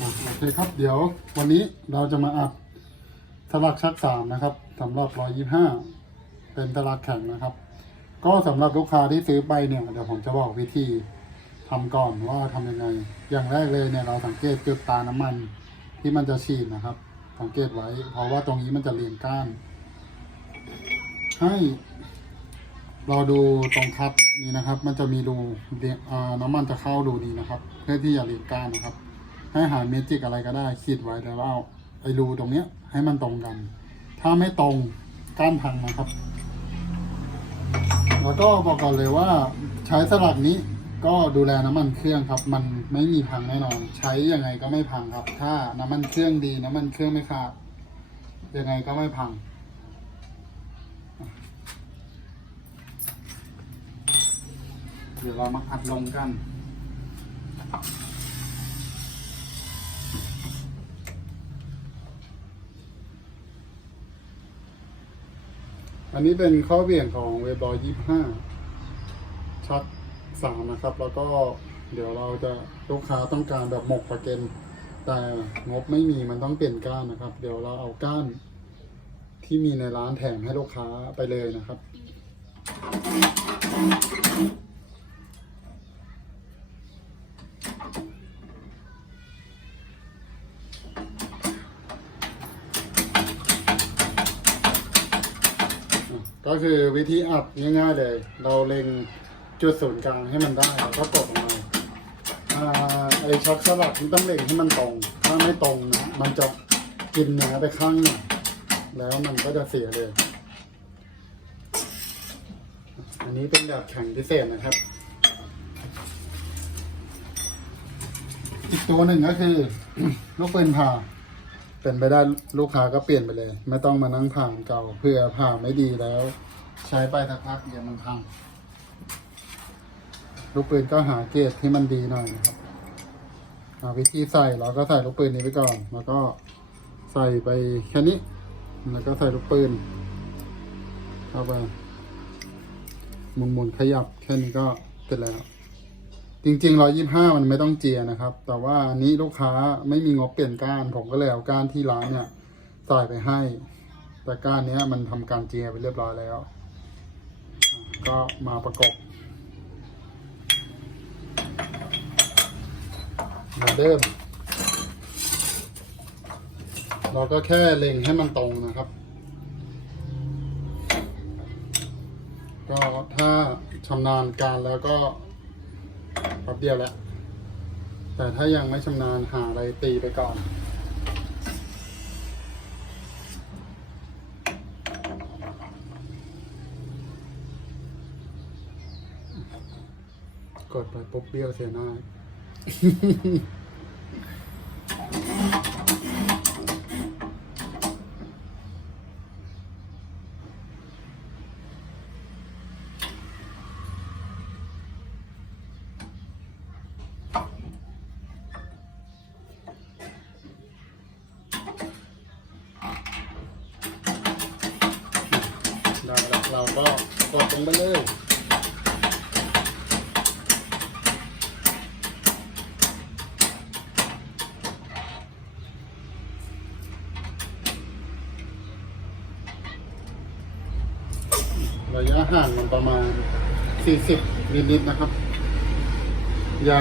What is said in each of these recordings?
อะโอเคครับ เดี๋ยววันนี้เราจะมาอัดสลักชักสามนะครับสำหรับร้อยยี่ห้าเป็นสลักแข็งนะครับ ก็สำหรับลูกค้าที่ซื้อไปเนี่ยเดี๋ยวผมจะบอกวิธีทำก่อนว่าทำยังไง อย่างแรกเลยเนี่ยเราสังเกตจุดตาน้ำมันที่มันจะฉีดนะครับ สังเกตไว้ เพราะว่าตรงนี้มันจะเรียงก้าน ให้เราดูตรงคัดนี้นะครับ มันจะมีรูเรียงอ่าน้ำมันจะเข้ารูนี้นะครับ เพื่อที่จะเรียงก้านนะครับ ให้หาเมจิกอะไรก็ได้ขีดไว้แล้วเอาไอ้รูตรงเนี้ย ให้มันตรงกัน ถ้าไม่ตรงก้านพังนะครับ แล้วก็บอกก่อนเลยว่าใช้สลักนี้ก็ดูแลน้ำมันเครื่องครับ มันไม่มีพังแน่นอน ใช้ยังไงก็ไม่พังครับ ถ้าน้ำมันเครื่องดีน้ำมันเครื่องไม่ขาดยังไงก็ไม่พังเดี๋ยวเรามาอัดลงกัน อันนี้เป็นข้อเบี่ยงของเวบร้อยยี่ห้าชักสามนะครับ แล้วก็เดี๋ยวเราจะลูกค้าต้องการแบบหมกประเกนแต่งบไม่มีมันต้องเปลี่ยนก้านนะครับ เดี๋ยวเราเอาก้านที่มีในร้านแถมให้ลูกค้าไปเลยนะครับ ก็คือวิธีอัดง่ายๆเลย เราเล็งจุดศูนย์กลางให้มันได้แล้วก็กดออกมาอไอช็อคสลักนี่ต้องเล็งให้มันตรง ถ้าไม่ตรงนะมันจะกินเนื้อไปข้างหนึ่งแล้วมันก็จะเสียเลย อันนี้เป็นแบบแข็งพิเศษนะครับ อีกตัวหนึ่งก็คือ ลูกปืนผ่า เป็นไปได้ลูกค้าก็เปลี่ยนไปเลย ไม่ต้องมานั่งผ่าเก่าเพื่อผ่าไม่ดีแล้ว ใช้ไปสักพักเดี๋ยวมันพังลูกปืนก็หาเกรดที่มันดีหน่อยนะครับหาวิธีใส่เราก็ใส่ลูกปืนนี้ไปก่อน แล้วก็ใส่ไปแค่นี้ แล้วก็ใส่ลูกปืนเข้าไปหมุนๆขยับแค่นี้ก็เสร็จแล้ว จริงๆร้อยี่ห้ามันไม่ต้องเจียนะครับ แต่ว่าอันนี้ลูกค้าไม่มีงบเปลี่ยนก้าน ผมก็เลยเอาก้านที่ร้านเนี่ยใส่ไปให้ แต่ก้านนี้มันทำการเจียไปเรียบร้อยแล้ว ก็มาประกบเหมือนเดิมเราก็แค่เล็งให้มันตรงนะครับ ก็ถ้าชำนาญการแล้วก็ แป๊บเดียวแหละแต่ถ้ายังไม่ชำนาญหาอะไรตีไปก่อนกดไปปุ๊บเบี้ยวเสียหน้า ก็กดลงไปเลยระยะห่างมันประมาณ 40นิดๆนะครับ อย่า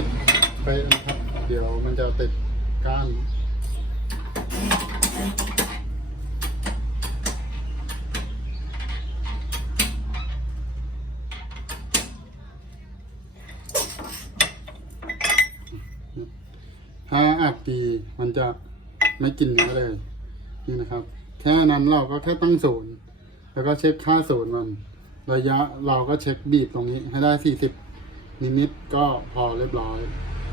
40 ไปนะครับ เดี๋ยวมันจะติดก้าน ถ้าอัดดีมันจะไม่กินเนื้อเลยนี่นะครับ แค่นั้นเราก็แค่ตั้งศูนย์แล้วก็เช็คค่าศูนย์มัน ระยะเราก็เช็คบีบตรงนี้ให้ได้ 40นิดๆก็พอเรียบร้อย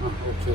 อะโอเค